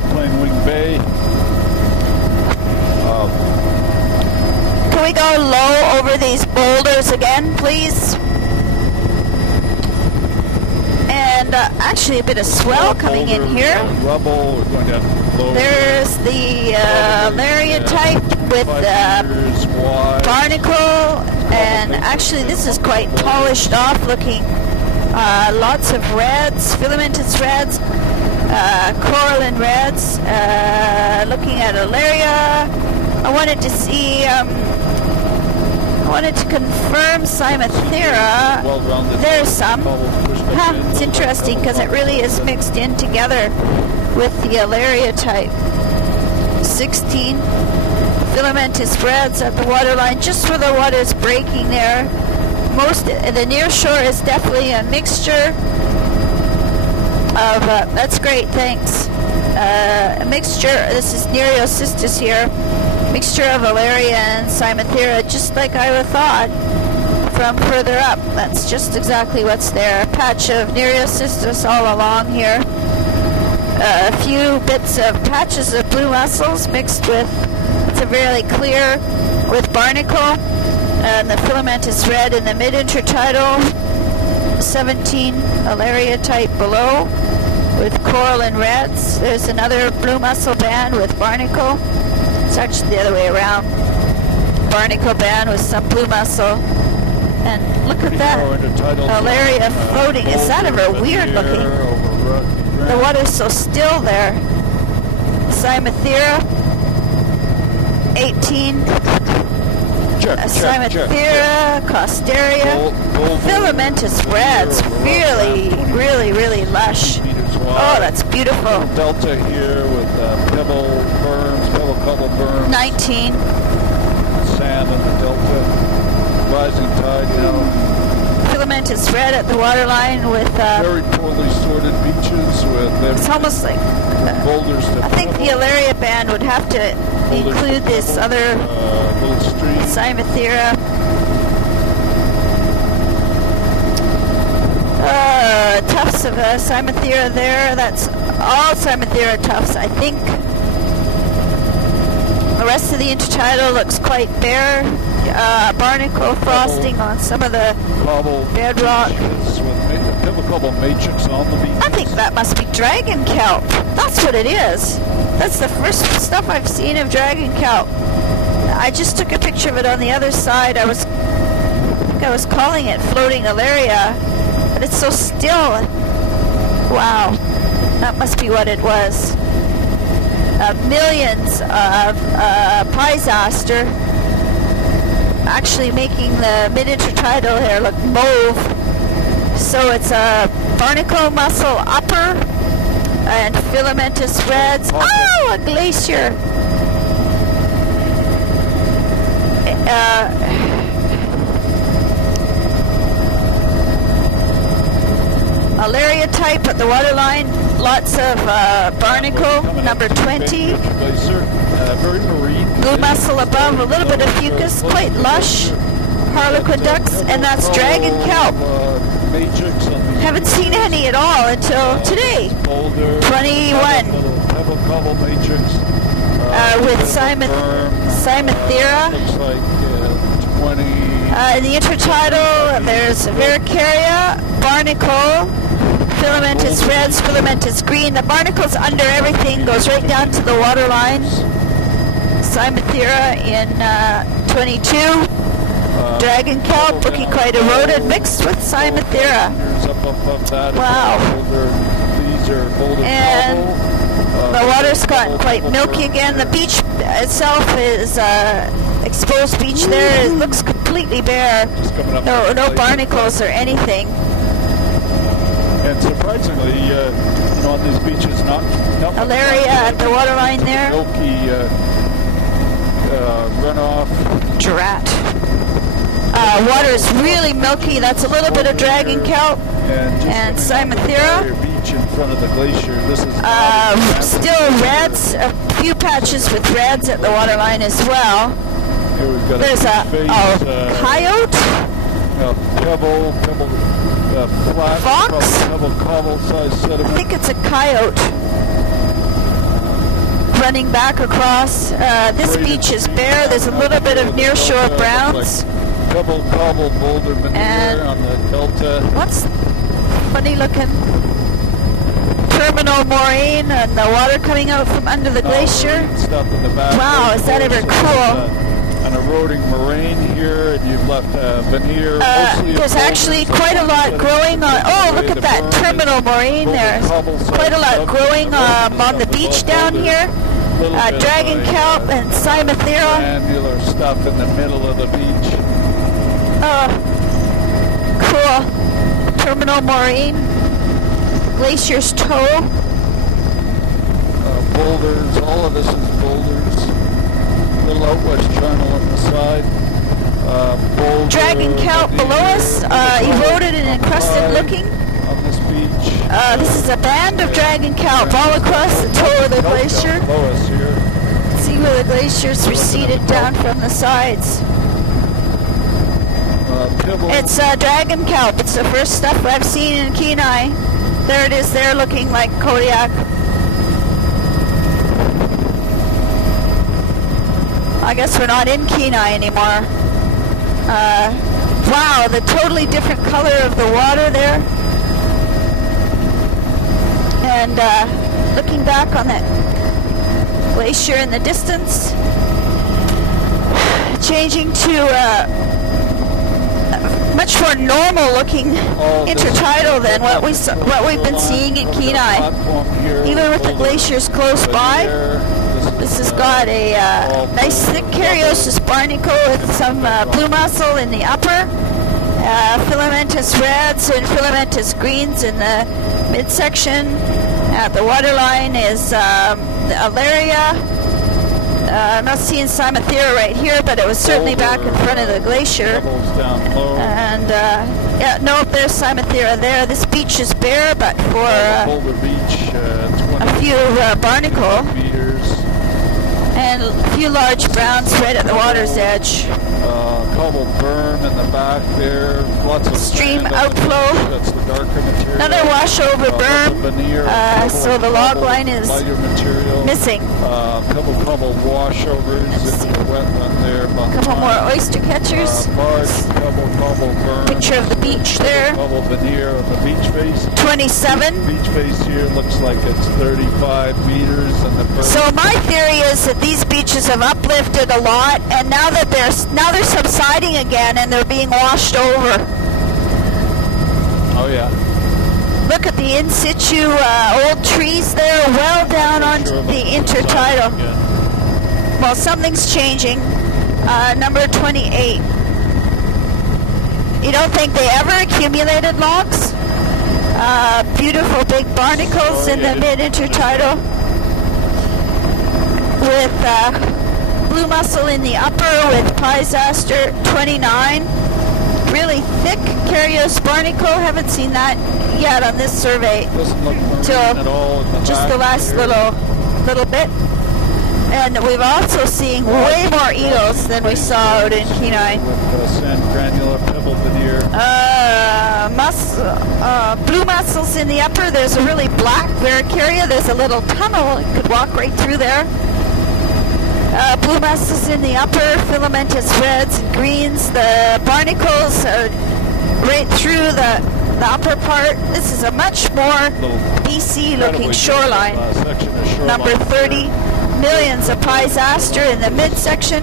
Airplane Wing Bay. Can we go low over these boulders again, please? And actually a bit of swell coming in here. Rubble. We're going to have low. There's the Lariat type with barnacle, and actually this is quite polished off looking. Lots of reds, filamentous reds, coralline reds. Looking at Alaria. I wanted to see. I wanted to confirm Cymathera. There's some. It's interesting because it really is mixed in together with the Alaria type. 16 filamentous reds at the waterline, just where the water's breaking there. The near shore is definitely a mixture of. That's great, thanks. A mixture. This is Nereocystis here. Mixture of Alaria and Cymathera, just like I would thought from further up. That's just exactly what's there. A patch of Nereocystis all along here. A few bits of patches of blue mussels mixed with, it's a really clear, with barnacle, and the filamentous red in the mid-intertidal. 17 Alaria type below with coralline reds. There's another blue mussel band with barnacle. It's actually the other way around. Barnacle band with some blue mussel. And look at that. Alaria floating. Is that ever weird looking? The water's so still there. Cymathera. 18. Cymathera. Costaria. Filamentous reds. Really, really lush. Oh, that's beautiful. Delta here with pebble cobble berms. 19. Sand in the delta. Rising tide, you know. Filamentous red at the waterline with. Very poorly sorted beaches with. It's almost like. Boulders to I think the Alaria band would have to include this other. Little stream. Cymathera. Tufts of Cymathera there. That's all Cymathera tufts, I think. The rest of the intertidal looks quite bare. Barnacle frosting on some of the bedrock. I think that must be dragon kelp. That's what it is. That's the first stuff I've seen of dragon kelp. I just took a picture of it on the other side. I was calling it floating Alaria. But it's so still. Wow. That must be what it was. Millions of Preisaster actually making the mid-intertidal here look mauve. So it's a barnacle mussel upper and filamentous reds. Oh, a glacier. Alaria type at the waterline, lots of barnacle, number 20. Very marine. Blue mussel above, a little bit of fucus, quite lush. Harlequin ducks, and that's dragon kelp. Haven't seen any at all until today. 21. With Cymathera. Looks like 20. In the intertidal, there's Vericaria, barnacle, filamentous reds, filamentous green. The barnacle's under everything, goes right down to the waterline. Cymathera in 22. Dragon kelp, looking quite eroded, mixed with Cymathera. Wow. And the water's gotten quite milky again. The beach itself is exposed beach there. It looks completely bare. No barnacles or anything. And surprisingly, on these beaches, not Alaria at the waterline there. Milky runoff. Gerat. Water is really milky. That's a little bit of dragon kelp and Cymathera. Beach in front of the glacier. This is still reds. A few patches with reds at the waterline as well. Here we've got There's a coyote. Pebble, flat, fox. pebble cobble size sediment. I think it's a coyote. running back across. This beach is bare. There's a little bit of nearshore browns. Cobble boulder manure on the delta. What's funny looking? Terminal moraine and the water coming out from under the glacier. Stuff in the back. Wow, is that ever cool? An eroding moraine here, and you've left veneer. There's actually quite a lot growing on. Oh, look at that terminal moraine there. Quite a lot growing on the beach down here. Dragon kelp and Cymathera. Granular stuff in the middle of the beach. Cool. Terminal moraine. Glacier's toe. Boulders. All of this is boulders. Little outwest channel on the side. Dragon kelp below us, eroded and encrusted looking. On this beach. This is a band of dragon kelp all across the toe of the glacier. Below us here. See where the glacier's receded down from the sides. It's dragon kelp. It's the first stuff I've seen in Kenai. There it is there looking like Kodiak. I guess we're not in Kenai anymore. Wow, the totally different color of the water there. And looking back on that glacier in the distance, changing to much more normal looking intertidal than what we've been seeing in Kenai. Even with the glaciers close by. This has got a nice thick Caryostis barnacle with some blue mussel in the upper, filamentous reds and filamentous greens in the midsection. At the waterline is the Alaria. I'm not seeing Cymathera right here, but it was certainly back in front of the glacier. And yeah, no, there's Cymathera there. This beach is bare, but for a few barnacle. And a few large browns right at the water's edge. Cobble berm in the back there. Lots of stream outflow. That's the darker material. Another washover berm. So the log line is missing. Couple washovers in the wetland there. A couple more oyster catchers. Cobble berm. Picture of the beach there. Cobble veneer of the beach face. 27. Beach face here looks like it's 35 meters. So my theory is that these beaches have uplifted a lot, and now that they're subsiding again and they're being washed over. Oh yeah. Look at the in situ old trees there, well down onto the intertidal. Well, something's changing. Number 28. You don't think they ever accumulated logs? Beautiful big barnacles in the mid-intertidal with blue mussel in the upper with Piesaster 29. Really thick Caryos barnacle. Haven't seen that yet on this survey till just the last little bit. And we've also seen way more eels than we saw out in Kenai. Sand granular pebble veneer. Blue mussels in the upper. There's a really black Varicaria. There's a little tunnel. You could walk right through there. Blue mussels in the upper, filamentous reds and greens. The barnacles are right through the upper part. This is a much more BC-looking shoreline. Number 30. Millions of Piesaster in the midsection.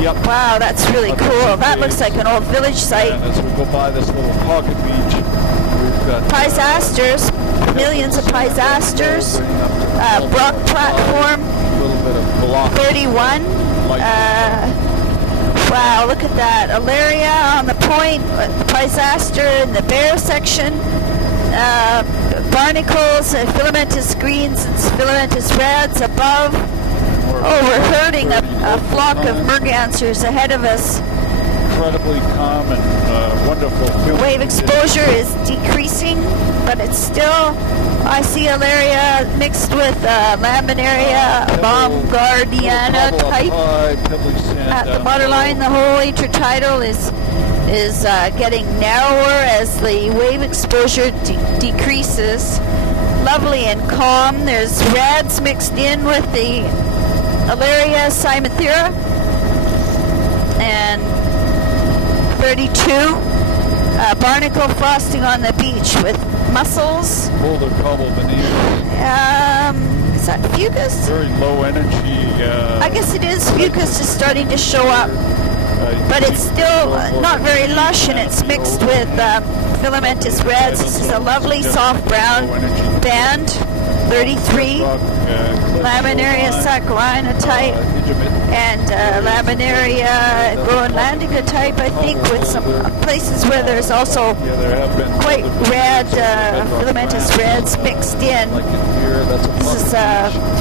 Yep. Wow, that's really cool. That looks like an old village site. And as we go by this little pocket beach, we've got Piesaster, millions of Piesasters. Brock platform, 31. Wow, look at that. Alaria on the point, Piesaster in the bare section. Barnacles and filamentous greens and filamentous reds above. Oh, we're herding a flock of mergansers ahead of us. Incredibly calm and wonderful. Wave exposure is decreasing, but it's still, I see Alaria mixed with Laminaria, Baumgardiana type. At the waterline, the whole intertidal is getting narrower as the wave exposure decreases. Lovely and calm. There's reds mixed in with the Alaria Cymathera, and 32 barnacle frosting on the beach with mussels. Boulder cobble veneer. Is that fucus? Very low energy. I guess it is. Fucus is starting to show up, but it's still not very lush, and it's mixed with filamentous reds. This is a lovely soft brown band, 33, Laminaria saccharinata type, and Laminaria groenlandica type, I think, with some places where there's also quite red filamentous reds mixed in. This is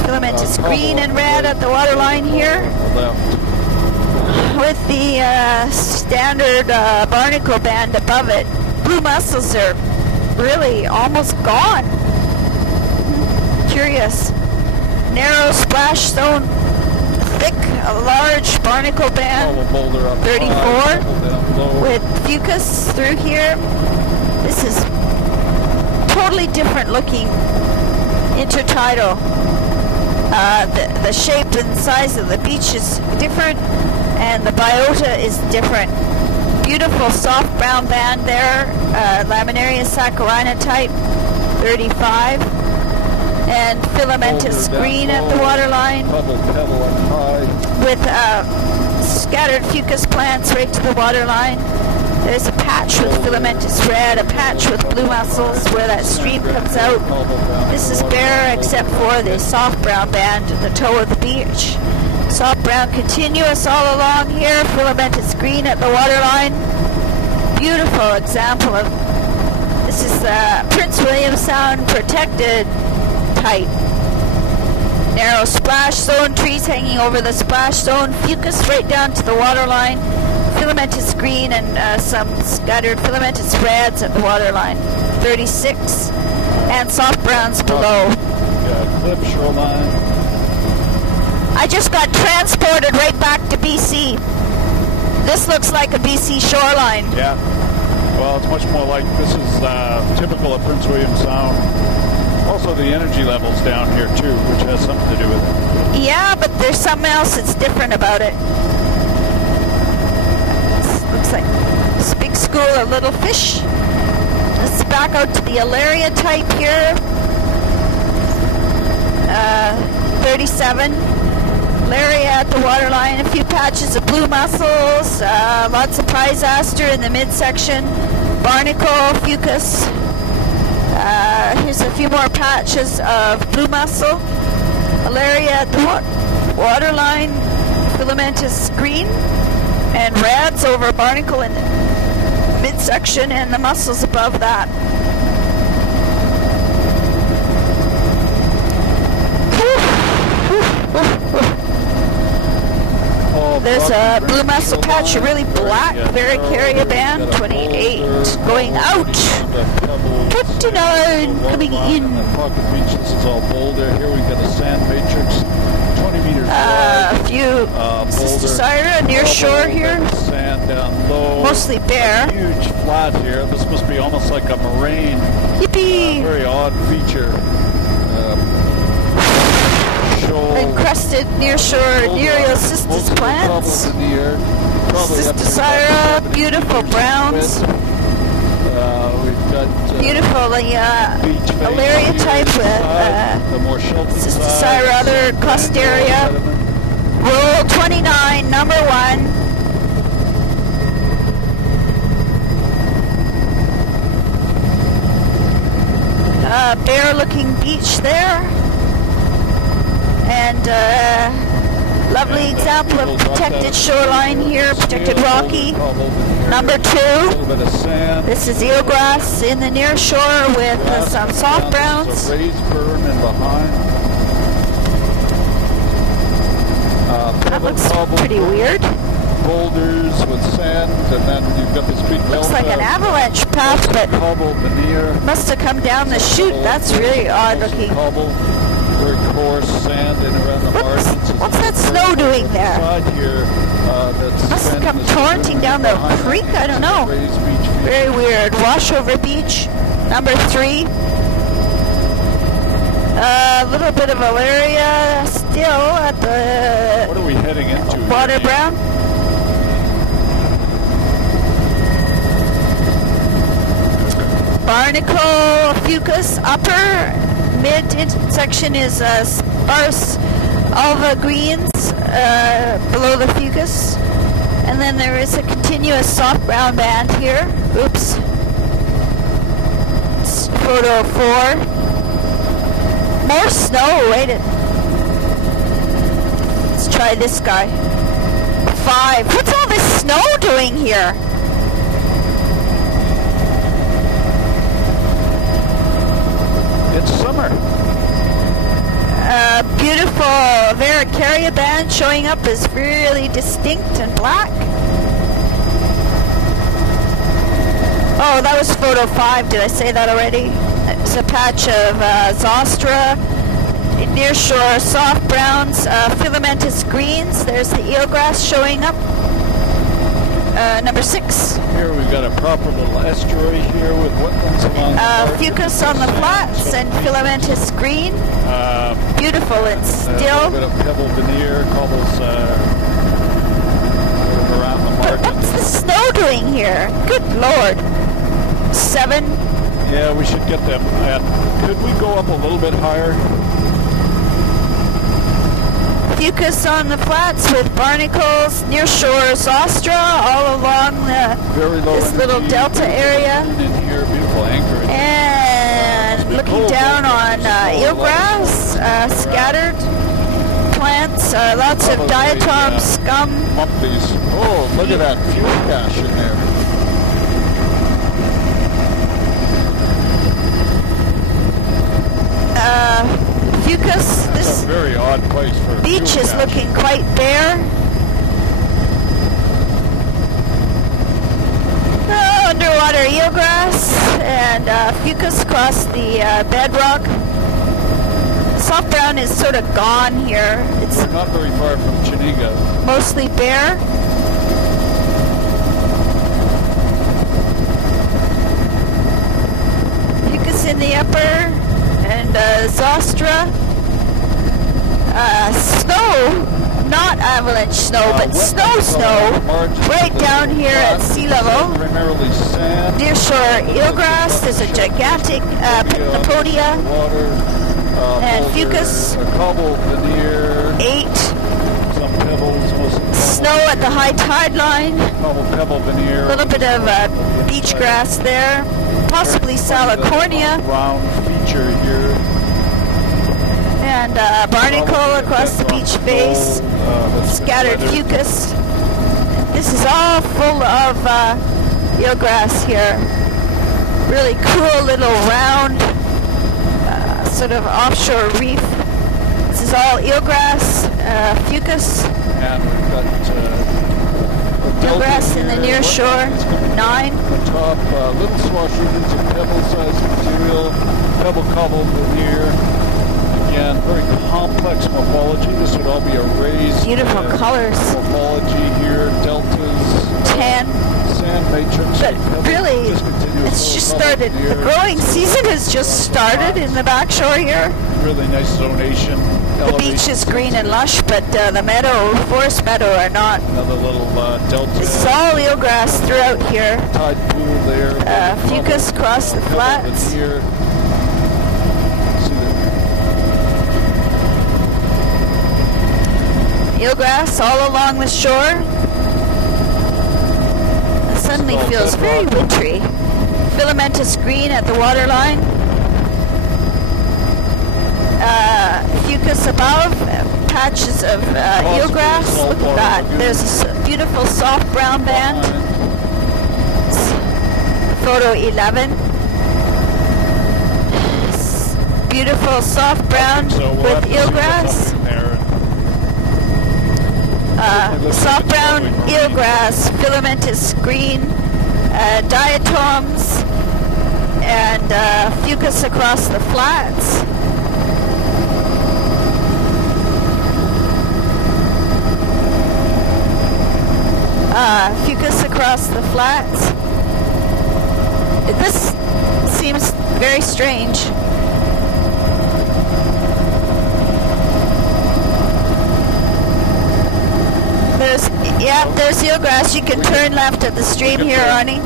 filamentous green and red at the waterline here, with the standard barnacle band above it. Blue mussels are really almost gone. Curious. Narrow splash stone, thick, a large barnacle band, 34, with fucus through here. This is totally different looking intertidal. The shape and size of the beach is different, and the biota is different. Beautiful soft brown band there, Laminaria saccharinata type, 35, and filamentous green at the waterline, with scattered fucus plants right to the waterline. There's a patch with filamentous red, a patch with blue mussels where that stream comes out. This is bare except for the soft brown band at the toe of the beach. Soft brown continuous all along here, filamentous green at the waterline. Beautiful example of, this is Prince William Sound protected type. Narrow splash zone, trees hanging over the splash zone, fucus right down to the waterline, filamentous green and some scattered filamentous reds at the waterline, 36, and soft browns below. Cliff shoreline. I just got transported right back to BC. This looks like a BC shoreline. Yeah. Well, it's much more like, this is typical of Prince William Sound. Also the energy levels down here too, which has something to do with it. Yeah, but there's something else that's different about it. This looks like this big school of little fish. Let's back out to the Alaria type here. 37. Alaria at the waterline, a few patches of blue mussels, lots of prize aster in the midsection, barnacle, fucus. Here's a few more patches of blue mussel. Alaria at the waterline, filamentous green and reds over barnacle in the midsection, and the mussels above that. There's a blue mussel patch, a really black Varicaria band, 28, going out, 29, coming in. This is all boulder. Here we've got a sand matrix, 20 meters wide. A few Cystosira near shore here, Sand down low. mostly bare. Huge flat here. This must be almost like a moraine. Yippee! Very odd feature. Encrusted near shore Nereocystis plants. Cystosira, beautiful browns. We've got Beautiful Alaria type with Cystosira, other clusteria. Roll 29, number 1. Bare looking beach there. And lovely example of protected shoreline here, protected rocky. Number 2. This is eelgrass in the near shore with some soft browns. That looks pretty weird. Boulders with sand, and then you've got this big Looks like an avalanche path, but must have come down the chute. That's really odd looking. Very coarse sand in around the margins. What's that snow doing there? Here, Must have come torrenting down the creek? I don't know. Very weird. Washover beach, number 3. A little bit of Alaria still that the What are we heading into? water here? brown? Barnacle fucus upper. Mid section is sparse alva greens below the fucus. And then there is a continuous soft brown band here. Oops. It's photo 4. More snow. Wait it. Let's try this guy. 5. What's all this snow doing here? It's summer. Beautiful Varicaria band showing up as really distinct and black. Oh, that was photo 5. Did I say that already? It's a patch of Zostra, near shore soft browns, filamentous greens. There's the eelgrass showing up. Number 6. Here we've got a proper little estuary here with wetlands along the margin. Fucus on the flats and filamentous green. Beautiful and A still. little bit of pebble veneer, cobbles around the But margin. what's the snow doing here? Good Lord. 7. Yeah, we should get them. Could we go up a little bit higher? Fucus on the flats with barnacles, near shore Zostra, all along Very low this little energy, delta beautiful area. green in here, beautiful anchorage. And looking down on eelgrass, scattered plants, lots of Probably, diatom scum. Mumpties. Oh, look at that fuel cache in there. Fucus, It's this a very odd place for a beach fuel is cache. looking quite bare. Underwater eelgrass and fucus across the bedrock. Soft brown is sort of gone here. It's We're not very far from Chiniga. mostly bare. Fucus in the upper and Zostra. Snow, not avalanche snow, but snow, right down here at sea level. Primarily sand. Near shore eelgrass, there's a gigantic Pycnopodia Water. and boulder, fucus. A cobble veneer. 8. Some pebbles. Mostly Snow at the high tide line. pebble veneer. A little bit of beach grass there. Possibly Salicornia. Round feature here. And barnacle across the beach face. Scattered fucus. This is all full of eelgrass here. Really cool little round sort of offshore reef. This is all eelgrass, fucus, And we've got eelgrass in the near shore. 9. The top, little swash regions of pebble-sized material, pebble cobble veneer. Again, very complex morphology. This would all be a raised Beautiful colors. morphology here, deltas, 10. sand matrix. But pebble, really, discontinuous it's just little started. cobble The veneer. growing season has just started in the back shore here. Really nice zonation. The beach is green and lush, but the meadow, forest meadow, are not. Another little delta. This is all eelgrass throughout here. Tide pool there. Fucus across the Pebble flats. veneer. Eelgrass all along the shore. It suddenly Small feels very bedrock. wintry. Filamentous green at the waterline. Fucus above, patches of eelgrass. Look at that. There's a beautiful soft brown band. Photo 11. Beautiful soft brown with eelgrass. Soft brown eelgrass, filamentous green, diatoms, and fucus across the flats. Fucus across the flats. This seems very strange. 9. Yep, there's eelgrass. You can turn left at the stream here, Arnie.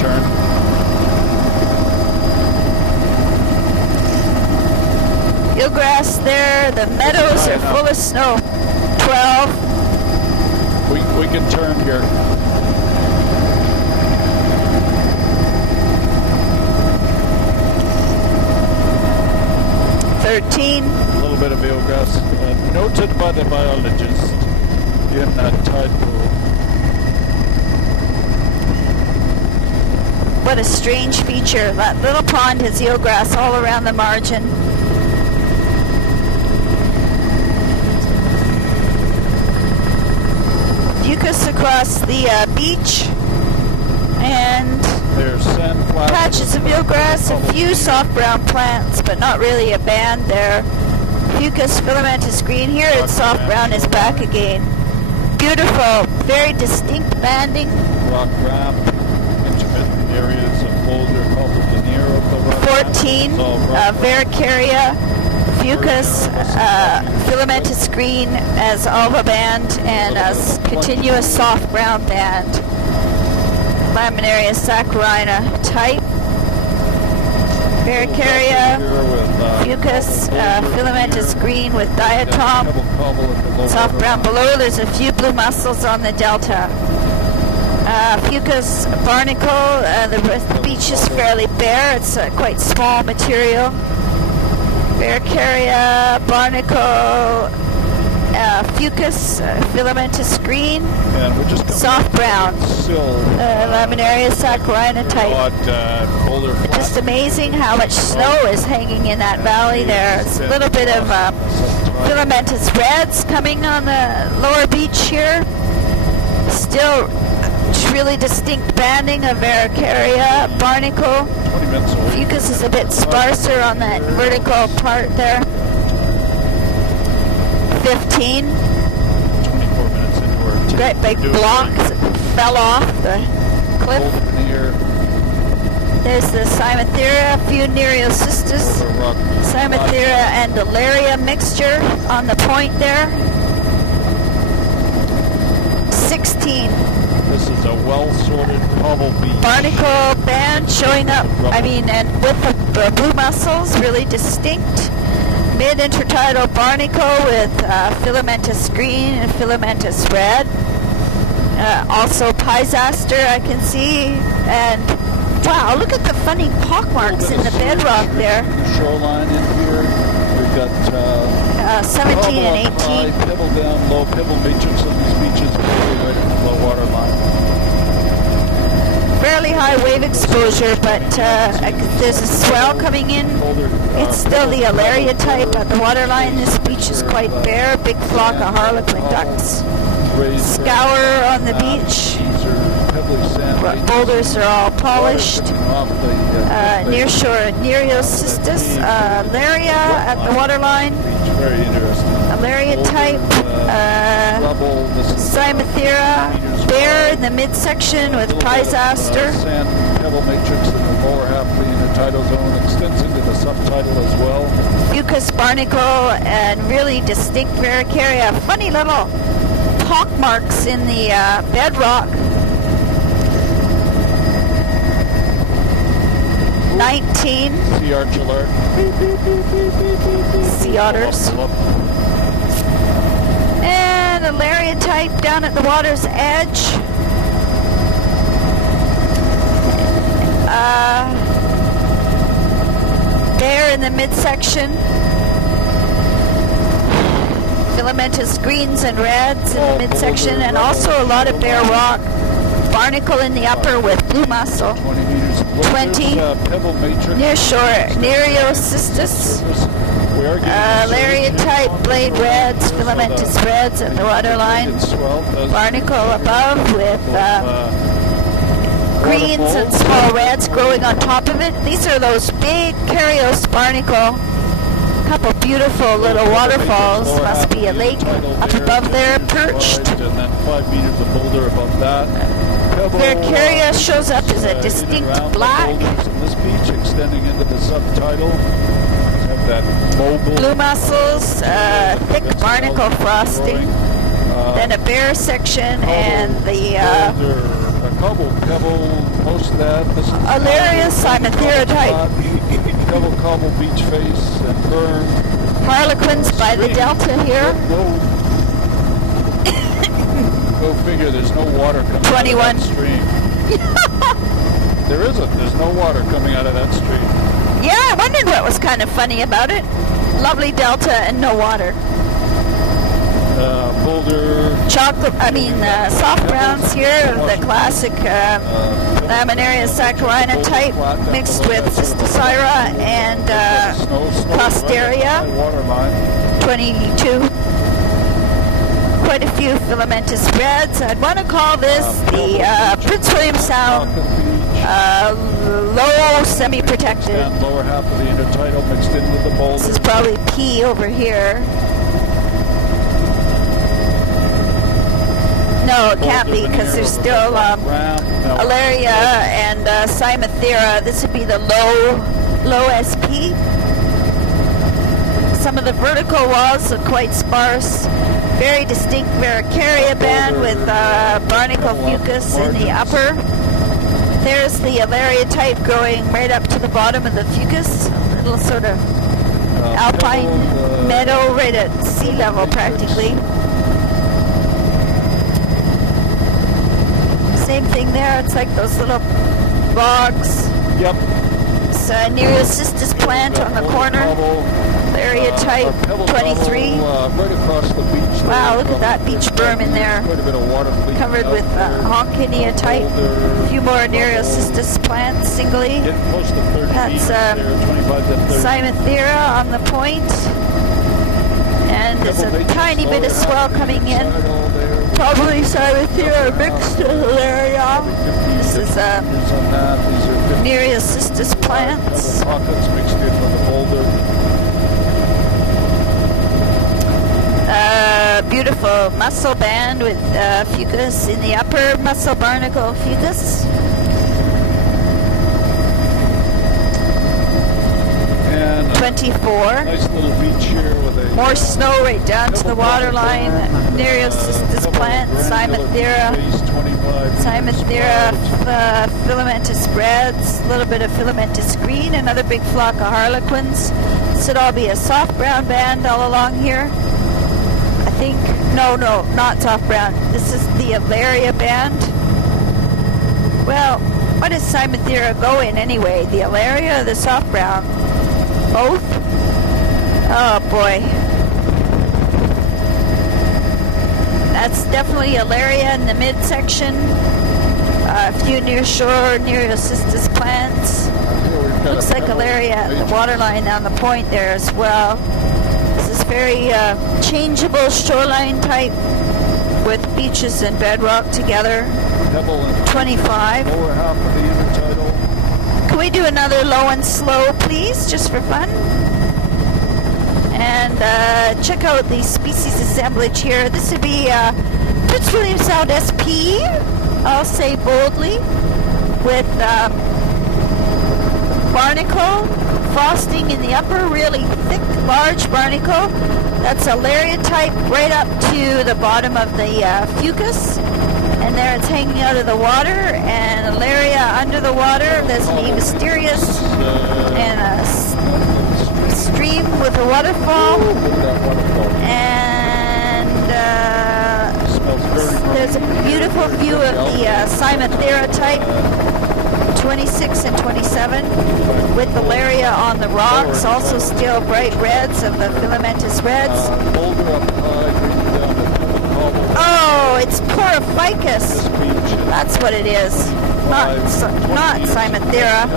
Turn. Eelgrass there. The meadows are full of snow. 12. We can turn here. A little bit of eelgrass, noted by the biologist in that tide pool. What a strange feature. That little pond has eelgrass all around the margin. Fucus across the beach, and there's sand flats, patches of eelgrass, a few soft brown plants, but not really a band there. Fucus filamentous green here, it's soft brown is back again. Beautiful, very distinct banding. Rock ramp, intermittent areas of boulder cobbled veneer of the rock 14, Varicaria, Fucus, filamentous green as alba band, and a continuous soft brown band. Laminaria saccharina type. Varicaria, Fucus, filamentous green with diatom. Soft brown below. There's a few blue mussels on the delta. Fucus barnacle. The beach is fairly bare. It's a quite small material. Varicaria, barnacle, Fucus, filamentous green, soft brown, Laminaria saccharina type. Just amazing how much snow is hanging in that valley there. It's a little bit of filamentous reds coming on the lower beach here. Still really distinct banding of Varicaria, barnacle. Fucus is a bit sparser on that vertical part there. 15. 24 minutes into our Great big blocks that fell off the cliff. There's the Cymathera, Funereocystis, Cymathera and Alaria mixture on the point there. 16. This is a well-sorted cobble beach. Barnacle band showing up, and with the blue mussels, really distinct. Mid-intertidal barnacle with filamentous green and filamentous red. Also Piesaster I can see. And wow, look at the funny pockmarks in the bedrock there. The shoreline in here. We've got 17 and 18. High, pebble down, low pebble matrix on these beaches right at the low water line. Fairly high wave exposure, but there's a swell coming in. It's still the Alaria type at the waterline. This beach is quite bare. Big flock of harlequin ducks. Scour on the beach. Boulders are all polished. Nearshore Nereocystis, Alaria at the waterline. Alaria type, Cymathera, bare in the midsection with Piesaster. Sand pebble matrix in the lower half of the intertidal zone extends into the subtidal as well. Fucus barnacle and really distinct Varicaria. Funny little pockmarks in the bedrock. 19. Sea arch alert. Sea otters. And Alaria type down at the water's edge. There in the midsection. Filamentous greens and reds in the midsection, and also a lot of bare rock. Barnacle in the upper with blue mussel. 20. Nearshore Nereocystis. Alaria type blade reds, filamentous reds at the waterline. Barnacle above with greens and small reds growing on top of it. These are those big Carios barnacle. A couple beautiful little waterfalls. Must be a lake up above there, perched. And then 5 meters of boulder above that. Varicaria shows up as a distinct black. This beach extending into the subtidal. Have that mobile blue mussels, thick barnacle frosting. then a bare section, and the a cobble pebble, most of that. This is Alaria Cymathera type. Cobble beach face and burn. Harlequins by the delta here. Go figure, there's no water coming 21. out of that stream. There isn't. There's no water coming out of that stream. Yeah, I wondered what was kind of funny about it. Lovely delta and no water. Boulder. Chocolate, soft browns here, the classic Laminaria saccharina type mixed with Cystocera and Costeria, 22. Quite a few filamentous reds. I'd want to call this the Prince William Sound low semi-protected. Lower half of the intertidal mixed in with the boulder. This is probably P over here. No, it can't be because there's still Alaria and Cymathera. This would be the low SP. Some of the vertical walls are quite sparse. Very distinct Varicaria band with barnacle fucus in the upper. There's the Alaria type growing right up to the bottom of the fucus. A little sort of alpine meadow right at sea level practically. Same thing there. It's like those little bogs. Yep. It's a Nereocystis plant on the corner. Alaria type 23. Right across the beach. Wow, look at that beach berm in there. Quite a bit of water Covered with Honkinia type. A few more Nereocystis plants singly. That's Cymathera on the point. And there's a tiny bit of swell coming in. Probably Cymathera mixed with Alaria. This is Nereocystis plants. Pockets mixed in with the boulder. Beautiful mussel band with fucus in the upper, mussel barnacle fucus. And 24. Nice little beach here with a more snow right down to the waterline. Nereocystis plant, Cymathera. Cymathera filamentous reds, a little bit of filamentous green, another big flock of harlequins. This would all be a soft brown band all along here. I think, no, not soft brown. This is the Alaria band. Well, what does Cymathera go in anyway? The Alaria or the soft brown? Both? Oh boy. That's definitely Alaria in the midsection. A few near shore Nereocystis plants. Looks like Alaria at the waterline on the point there as well. This is very changeable shoreline type with beaches and bedrock together. 25. Lower half of the intertidal. Can we do another low and slow, please, just for fun? And check out the species assemblage here. This would be Prince William Sound SP, I'll say boldly, with barnacle frosting in the upper, really thick, large barnacle. That's Alaria type right up to the bottom of the fucus. And there it's hanging out of the water, and Alaria under the water. There's the mysterious and a stream with a waterfall. And there's a beautiful view of the Cymathera type, 26 and 27, with Alaria on the rocks, also still bright reds of the filamentous reds. Oh, it's Chlorophycus. That's what it is. Not Cymathera.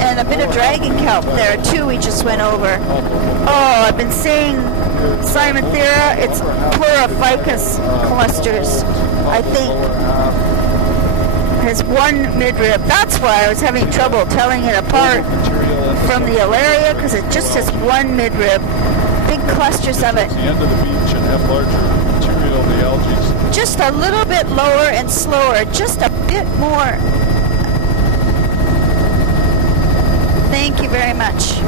And a bit of dragon kelp there too we just went over. Oh, I've been saying Cymathera, it's Chlorophycus clusters, I think. Has one midrib. That's why I was having trouble telling it apart from the Alaria, because it just has one midrib. Big clusters of it. The end of the beach and have larger material of the algae. Just a little bit lower and slower, just a bit more. Thank you very much.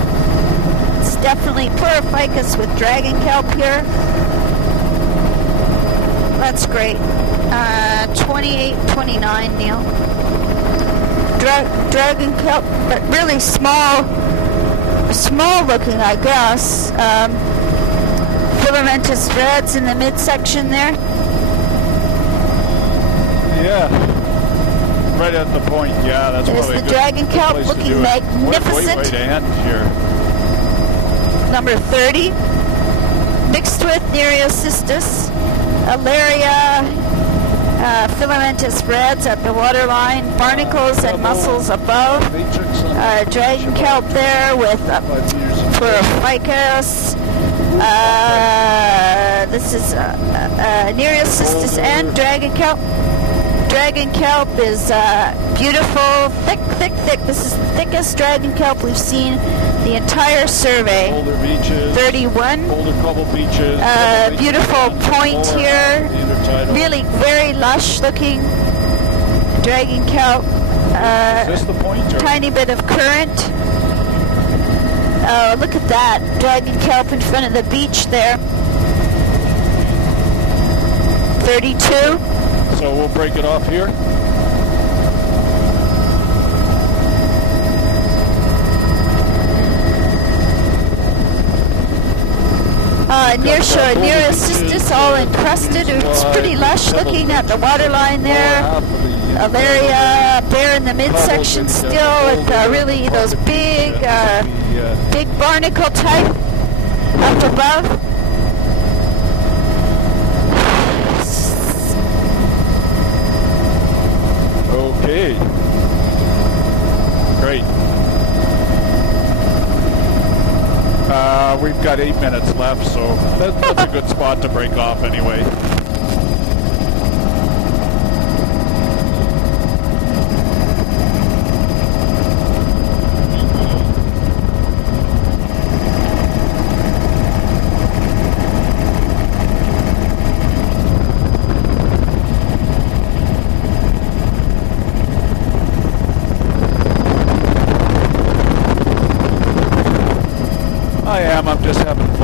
It's definitely Chlorophycus with dragon kelp here. That's great. 2829, Neil. Dragon kelp, but really small looking, I guess. Filamentous reds in the midsection there. Yeah, right at the point. Yeah, that's There's probably the dragon kelp looking magnificent. Way to end here. Number 30, mixed with Nereocystis, Alaria, filamentous reds at the waterline, barnacles and mussels above, dragon kelp there with Pleurophycus. This is Nereocystis and dragon kelp. Dragon kelp is beautiful, thick. This is the thickest dragon kelp we've seen the entire survey. Boulder beaches. 31. Boulder Cobble beaches. Beautiful point here. Really very lush looking dragon kelp. Is this the point? Or? Tiny bit of current. Oh, look at that. Dragon kelp in front of the beach there. 32. So we'll break it off here. Nearshore, Nereocystis all encrusted. It's pretty lush looking at the waterline there. Alaria there in the midsection still with really those big barnacle type up above. Okay. Great. We've got 8 minutes left, so that's a good spot to break off anyway. I'm just having